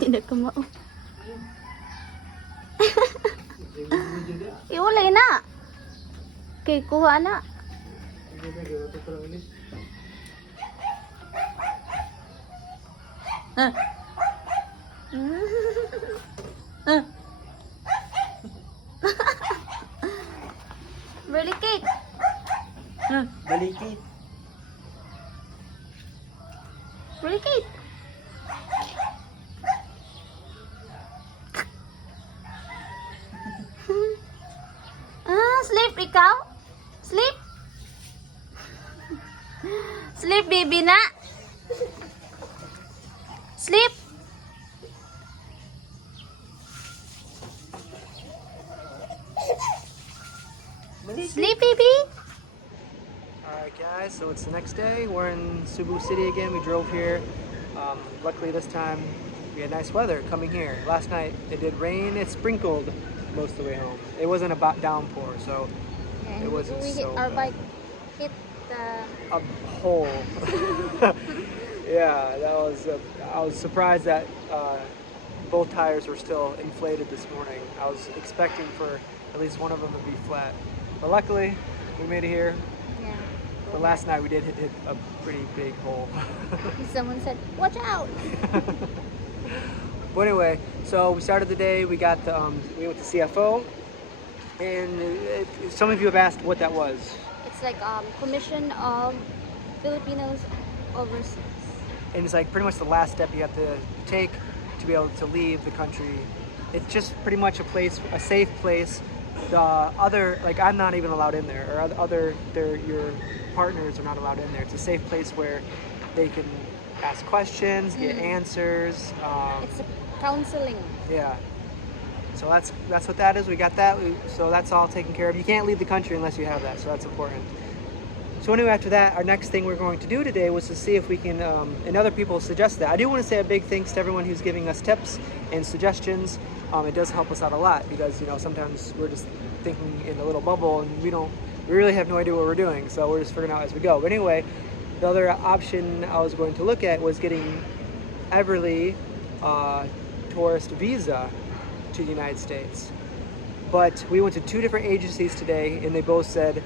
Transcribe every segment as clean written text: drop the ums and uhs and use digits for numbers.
Tidak ko mao. Iulay na. Kay kuha na. Balikit. Balikit. Balikit. Sleep ikaw? Sleep? Sleep baby na? Sleep? Sleep baby? Alright guys, so it's the next day. We're in Cebu City again. We drove here. Luckily this time we had nice weather coming here. Last night it did rain. It sprinkled most of the way home. It wasn't a downpour, so And it wasn't we hit so our bad. bike hit the A hole. Yeah, that was. I was surprised that both tires were still inflated this morning. I was expecting for at least one of them to be flat, but luckily we made it here. yeah. But last night we did hit a pretty big hole. Someone said, "Watch out!" But anyway, so we started the day. We got the we went to CFO, and some of you have asked what that was. It's like Commission of Filipinos Overseas. And it's like pretty much the last step you have to take to be able to leave the country. It's just pretty much a place, a safe place. The other, like I'm not even allowed in there, or your partners are not allowed in there. It's a safe place where they can ask questions, get answers. It's a counseling. Yeah. So that's what that is. We got that. So that's all taken care of. You can't leave the country unless you have that. So that's important. So anyway, after that, our next thing we're going to do today was to see if we can, and other people suggest that. I do want to say a big thanks to everyone who's giving us tips and suggestions. It does help us out a lot because, you know, sometimes we're just thinking in a little bubble and we really have no idea what we're doing. So we're just figuring out as we go. But anyway, the other option I was going to look at was getting Everlys tourist visa to the United States. But we went to two different agencies today and they both said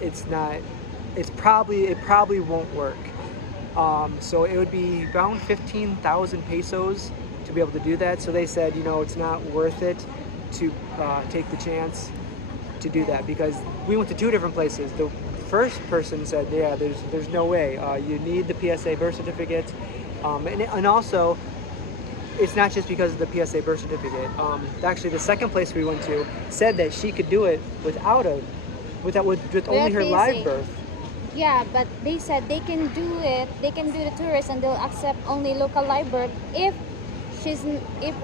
it probably won't work. So it would be around 15,000 pesos to be able to do that. So they said, you know, it's not worth it to take the chance to do that because we went to two different places. The first person said, yeah, there's no way. You need the PSA birth certificate, and also it's not just because of the PSA birth certificate. Actually, the second place we went to said that she could do it with only her live birth. Yeah, but they said they can do it. They can do the tourist, and they'll accept only local live birth if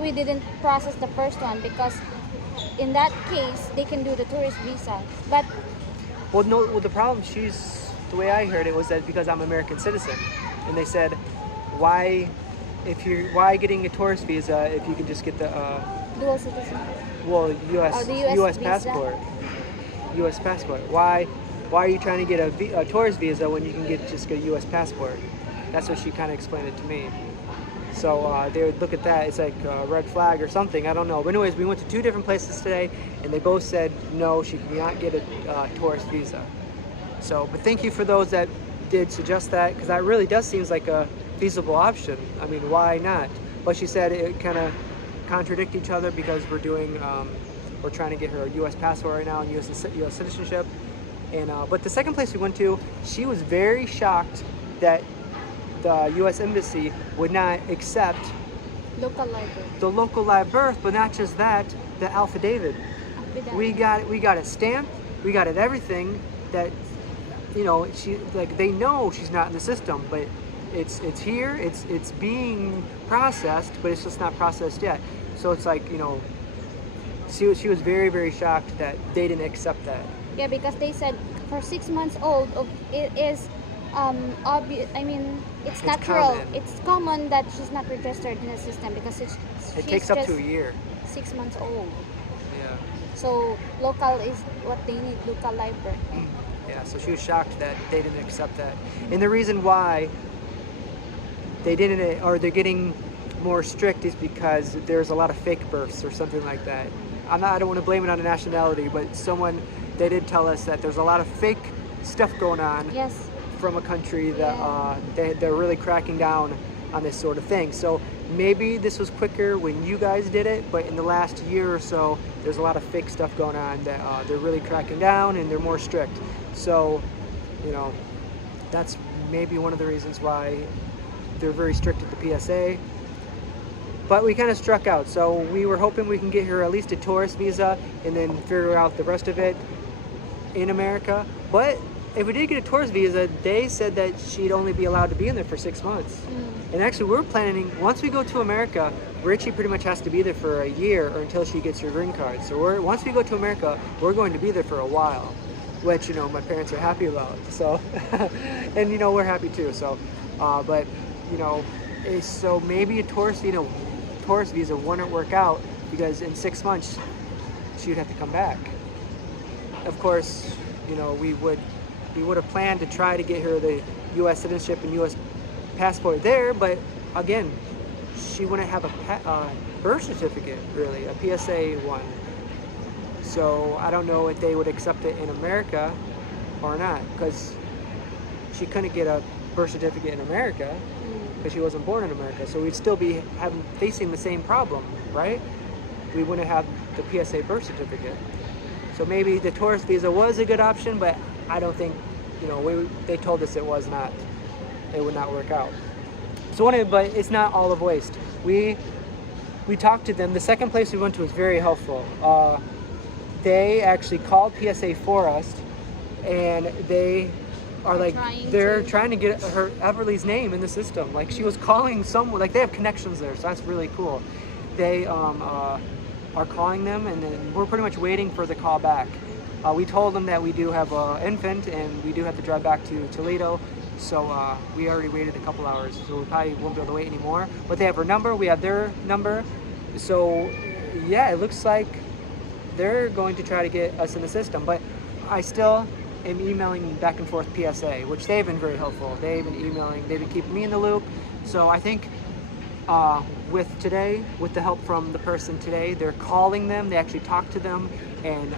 we didn't process the first one, because in that case they can do the tourist visa. But the problem, the way I heard it was that because I'm an American citizen, and they said, why getting a tourist visa if you can just get the dual citizen. Well, U.S. visa? passport. U.S. passport. Why are you trying to get a tourist visa when you can just get a U.S. passport? That's what she kind of explained it to me. So they would look at that. It's like a red flag or something. I don't know. But anyways, we went to two different places today, and they both said no, she cannot get a tourist visa. So, but thank you for those that did suggest that, because that really does seem like a feasible option. I mean, why not? But she said it kind of contradict each other because we're trying to get her a U.S. passport right now and U.S. citizenship. And but the second place we went to, she was very shocked that the U.S. Embassy would not accept the local live birth, but not just that, the affidavit. We got it stamped, we got it everything that, you know, they know she's not in the system, but it's here, it's being processed, but it's just not processed yet. So it's like, you know, she was very, very shocked that they didn't accept that. Yeah, because they said for 6 months old, it is I mean, it's It's natural. common. It's common that she's not registered in the system because It she's takes up just to a year. 6 months old. Yeah. So local is what they need, local live birth. Yeah, so she was shocked that they didn't accept that. And the reason why they didn't, or they're getting more strict, is because there's a lot of fake births or something like that. I don't want to blame it on a nationality, but they did tell us that there's a lot of fake stuff going on Yes. from a country that Yeah. they're really cracking down on this sort of thing. So maybe this was quicker when you guys did it, but in the last year or so, there's a lot of fake stuff going on that they're really cracking down and they're more strict. So, you know, that's maybe one of the reasons why they're very strict at the PSA. But we kind of struck out, so we were hoping we can get her at least a tourist visa and then figure out the rest of it in America. But if we did get a tourist visa, they said that she'd only be allowed to be in there for 6 months. And actually, we're planning, once we go to America, Reche pretty much has to be there for a year or until she gets her green card. So once we go to America, we're going to be there for a while, which, you know, my parents are happy about. So, and, you know, we're happy too. So, but, you know, so maybe a tourist visa wouldn't work out because in 6 months, she would have to come back. Of course, you know, we would have planned to try to get her the U.S. citizenship and U.S. passport there, but again, she wouldn't have a birth certificate, really, a PSA one. So I don't know if they would accept it in America or not, because she couldn't get a birth certificate in America because she wasn't born in America. So we'd still be facing the same problem, right? We wouldn't have the PSA birth certificate. So maybe the tourist visa was a good option, but I don't think, you know, they told us it was not. It would not work out. So anyway, but it's not all of waste. We talked to them. The second place we went to was very helpful. They actually called PSA for us, and they are like they're trying to get her Everly's name in the system. Like she was calling someone. Like they have connections there, so that's really cool. They are calling them, and then we're pretty much waiting for the call back. We told them that we do have an infant and we do have to drive back to Toledo, so we already waited a couple hours, so we probably won't be able to wait anymore. But they have her number, we have their number, so yeah, it looks like they're going to try to get us in the system. But I still am emailing back and forth PSA, which they've been very helpful. They've been emailing, they've been keeping me in the loop. So I think with the help from the person today, they're calling them, they actually talked to them, and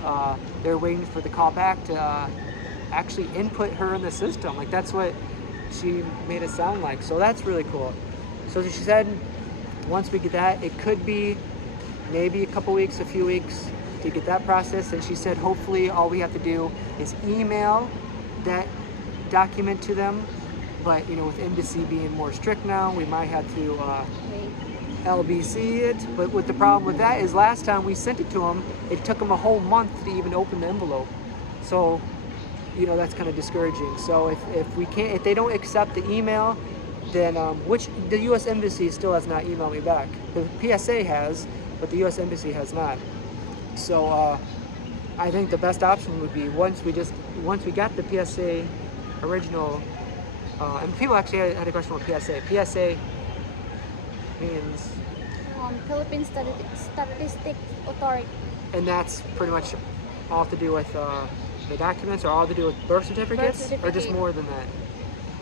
they're waiting for the call back to actually input her in the system. Like that's what she made it sound like. So that's really cool. So she said once we get that, it could be maybe a couple weeks, a few weeks to get that process. And she said hopefully all we have to do is email that document to them. But you know, with embassy being more strict now, we might have to LBC it. But with the problem with that is last time we sent it to them, it took them a whole month to even open the envelope. So, you know, that's kind of discouraging. So if they don't accept the email, then which the U.S. Embassy still has not emailed me back. The PSA has, but the U.S. Embassy has not. So I think the best option would be once we got the PSA original. And people actually had a question about PSA. PSA means Philippine Statistic Authority. And that's pretty much all to do with the documents, or all to do with birth certificates, or just more than that?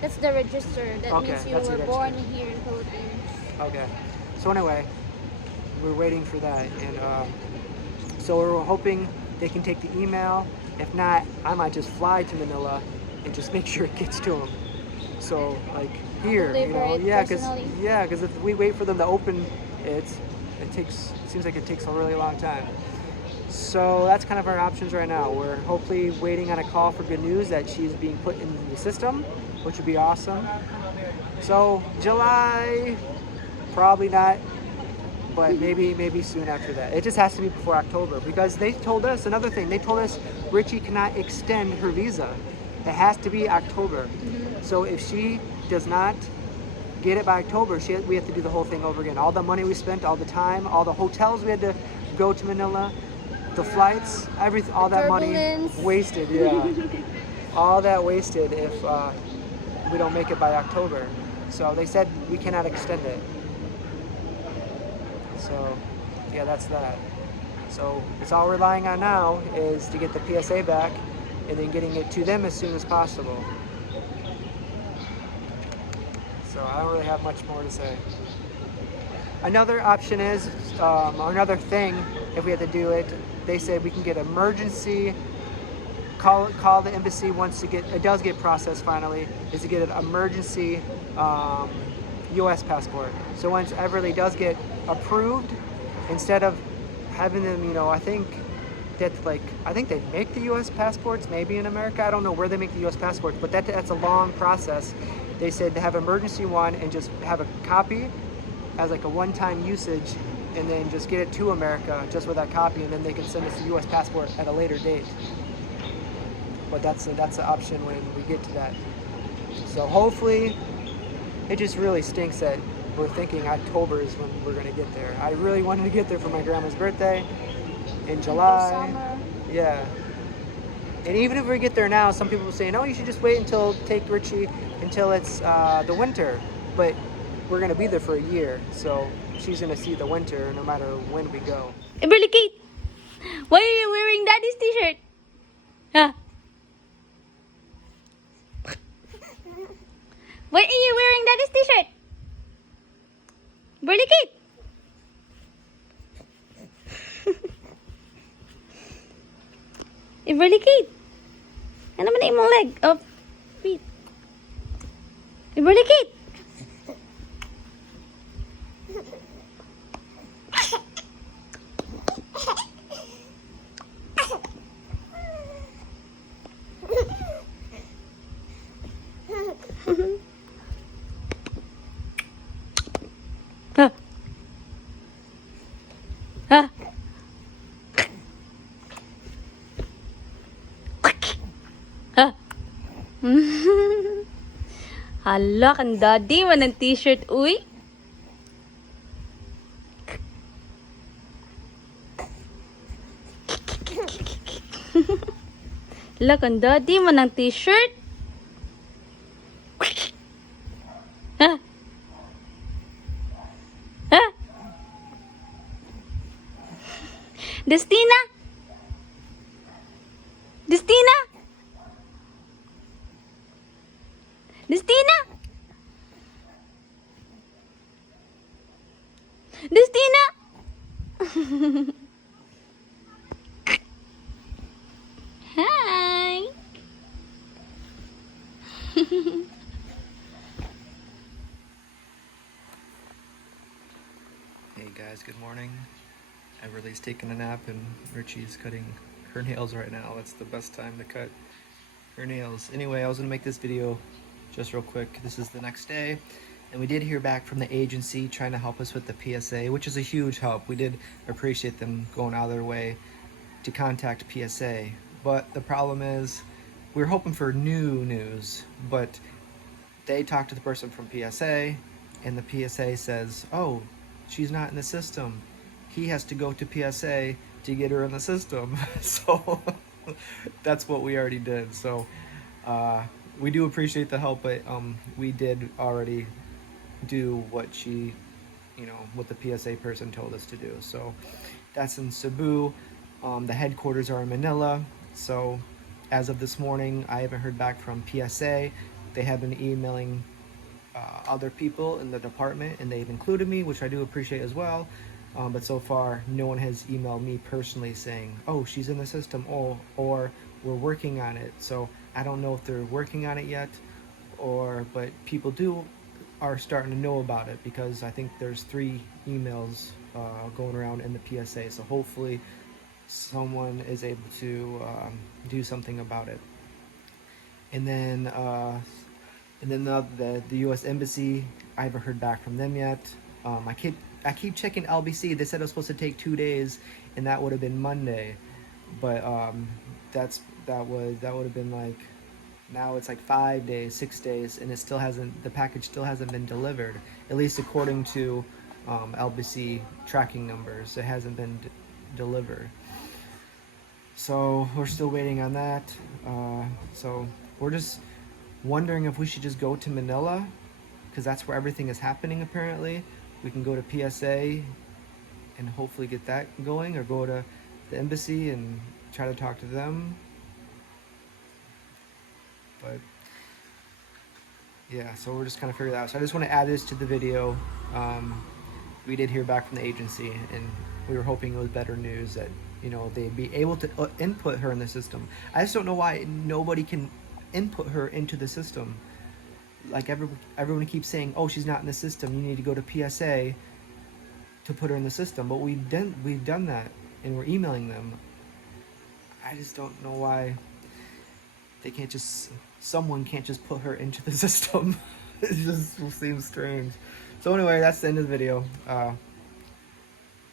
That's the register. That means you were born here in Philippines. Okay. So anyway, we're waiting for that, and so we're hoping they can take the email. If not, I might just fly to Manila and just make sure it gets to them. So like here, you know, because if we wait for them to open it, seems like it takes a really long time. So that's kind of our options right now. We're hopefully waiting on a call for good news that she's being put in the system, which would be awesome. So July, probably not, but maybe soon after that. It just has to be before October, because they told us another thing. They told us Reche cannot extend her visa. It has to be October. So if she does not get it by October, we have to do the whole thing over again. All the money we spent, all the time, all the hotels we had to go to Manila, the flights, everything, all that money wasted. Yeah, all that wasted if we don't make it by October. So they said we cannot extend it. So yeah, that's that. So it's all we're relying on now is to get the PSA back and then getting it to them as soon as possible. So I don't really have much more to say. Another option is, or another thing, if we had to do it, they said we can get emergency, call the embassy once it does get processed finally, is to get an emergency US passport. So once Everly does get approved, instead of having them, you know, I think they make the US passports maybe in America. I don't know where they make the US passports, but that's a long process. They said to have emergency one and just have a copy as like a one-time usage, and then just get it to America just with that copy, and then they can send us a US passport at a later date. But that's an option when we get to that. So hopefully, it just really stinks that we're thinking October is when we're gonna get there. I really wanted to get there for my grandma's birthday in July. Summer. Yeah. And even if we get there now, some people are saying, "Oh, you should just wait take Reche until it's the winter." But we're gonna be there for a year, so she's gonna see the winter no matter when we go. Everly Kate, why are you wearing Daddy's t-shirt? Huh? Why are you wearing Daddy's t-shirt? Everly Kate. Everly Kate. Ano naman na imong leg of feet? Everly Kate. Huh? Huh? Huh? Hala, kan daddy, manang t-shirt, uy. Hala, kan daddy, manang t-shirt. Huh? Huh? Dustina? Dustina? Dustina? Dustina? Hi. Hey guys, good morning. Everly's taking a nap and Richie's cutting her nails right now. It's the best time to cut her nails. Anyway, I was gonna make this video just real quick. This is the next day, and we did hear back from the agency trying to help us with the PSA, which is a huge help. We did appreciate them going out of their way to contact PSA, but the problem is we're hoping for new news, but they talked to the person from PSA, and the PSA says, oh, she's not in the system. He has to go to PSA to get her in the system. So that's what we already did. So we do appreciate the help, but we did already do what what the PSA person told us to do. So that's in Cebu. The headquarters are in Manila. So as of this morning, I haven't heard back from PSA. They have been emailing other people in the department, and they've included me, which I do appreciate as well. But so far, no one has emailed me personally saying, oh, she's in the system, or we're working on it. So I don't know if they're working on it yet, but people are starting to know about it, because I think there's 3 emails going around in the PSA. So hopefully someone is able to do something about it. And then the U.S. Embassy, I haven't heard back from them yet. I keep checking LBC. They said it was supposed to take 2 days, and that would have been Monday. But that would have been like, now it's like 5 days, 6 days, and the package still hasn't been delivered. At least according to LBC tracking numbers, it hasn't been delivered. So we're still waiting on that. So we're just wondering if we should just go to Manila, because that's where everything is happening apparently. We can go to PSA and hopefully get that going, or go to the embassy and try to talk to them. But yeah, so we're just kind of figuring it out. So I just want to add this to the video. We did hear back from the agency, and we were hoping it was better news, that, you know, they'd be able to input her in the system. I just don't know why nobody can input her into the system. Like everyone keeps saying, oh, she's not in the system, you need to go to PSA to put her in the system. But we've done that, and we're emailing them. I just don't know why they can't just, someone can't just put her into the system. It just seems strange. So anyway, that's the end of the video.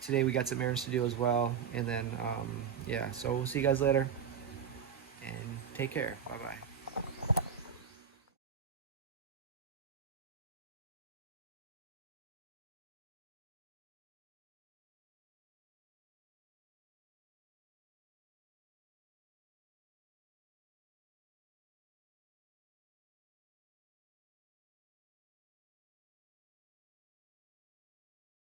Today we got some errands to do as well, and then yeah, so we'll see you guys later, and take care. Bye bye.